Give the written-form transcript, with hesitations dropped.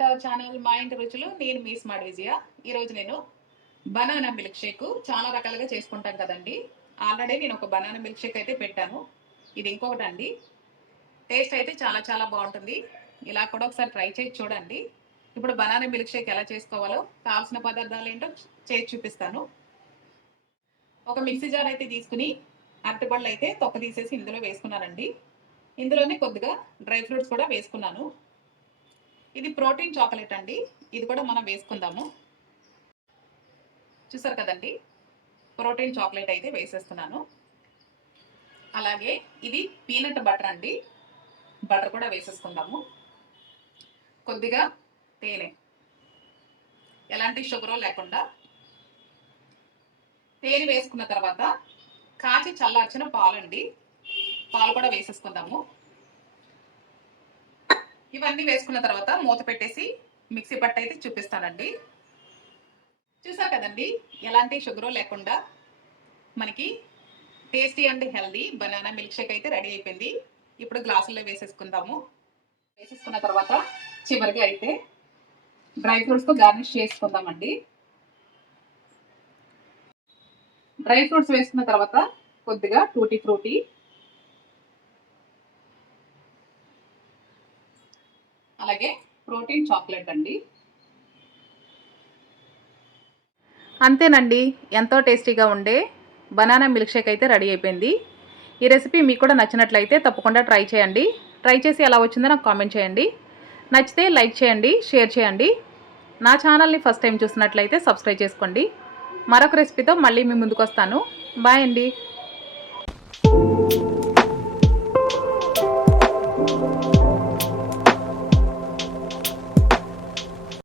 Back to our channel మా ఇంటి రుచులు. నేను మీ స్మార్ట్ విజయ. ఈరోజు నేను బనానా మిల్క్ షేక్ చాలా రకాలుగా చేసుకుంటాం కదండి. ఆల్రెడీ నేను ఒక బనానా మిల్క్ షేక్ అయితే పెట్టాను. ఇది ఇంకొకటి అండి. టేస్ట్ అయితే చాలా చాలా బాగుంటుంది. ఇలా కూడా ఒకసారి ట్రై చేసి చూడండి. ఇప్పుడు బనానా మిల్క్ షేక్ ఎలా చేసుకోవాలో కావాల్సిన పదార్థాలు ఏంటో చేసి చూపిస్తాను. ఒక మిక్సీ జార్ అయితే తీసుకుని అరటిపళ్ళు అయితే తొక్క తీసేసి ఇందులో వేసుకున్నానండి. ఇందులోనే కొద్దిగా డ్రై ఫ్రూట్స్ కూడా వేసుకున్నాను. ఇది ప్రోటీన్ చాక్లెట్ అండి. ఇది కూడా మనం వేసుకుందాము. చూసారు కదండి, ప్రోటీన్ చాక్లెట్ అయితే వేసేస్తున్నాను. అలాగే ఇది పీనట్ బటర్ అండి. బటర్ కూడా వేసేసుకుందాము. కొద్దిగా తేనె, ఎలాంటి షుగర్ లేకుండా. తేనె వేసుకున్న తర్వాత కాచి చల్లార్చిన పాలండి. పాలు కూడా వేసేసుకుందాము. ఇవన్నీ వేసుకున్న తర్వాత మూత పెట్టేసి మిక్సీ పట్టు అయితే చూపిస్తానండి. చూసారు కదండి, ఎలాంటి షుగర్ లేకుండా మనకి tasty and healthy banana milk shake అయితే రెడీ అయిపోయింది. ఇప్పుడు గ్లాసుల్లో వేసేసుకుందాము. వేసేసుకున్న తర్వాత చివరిగా అయితే డ్రై ఫ్రూట్స్తో గార్నిష్ చేసుకుందామండి. డ్రై ఫ్రూట్స్ వేసుకున్న తర్వాత కొద్దిగా టూటీ ఫ్రూటీ, అలాగే ప్రోటీన్ చాక్లెట్ అండి. అంతేనండి, ఎంతో టేస్టీగా ఉండే బనానా మిల్క్ షేక్ అయితే రెడీ అయిపోయింది. ఈ రెసిపీ మీకు కూడా నచ్చినట్లయితే తప్పకుండా ట్రై చేయండి. ట్రై చేసి ఎలా వచ్చిందో నాకు కామెంట్ చేయండి. నచ్చితే లైక్ చేయండి, షేర్ చేయండి. నా ఛానల్ని ఫస్ట్ టైం చూసినట్లయితే సబ్స్క్రైబ్ చేసుకోండి. మరొక రెసిపీతో మళ్ళీ మీ ముందుకు వస్తాను. బాయ్ అండి.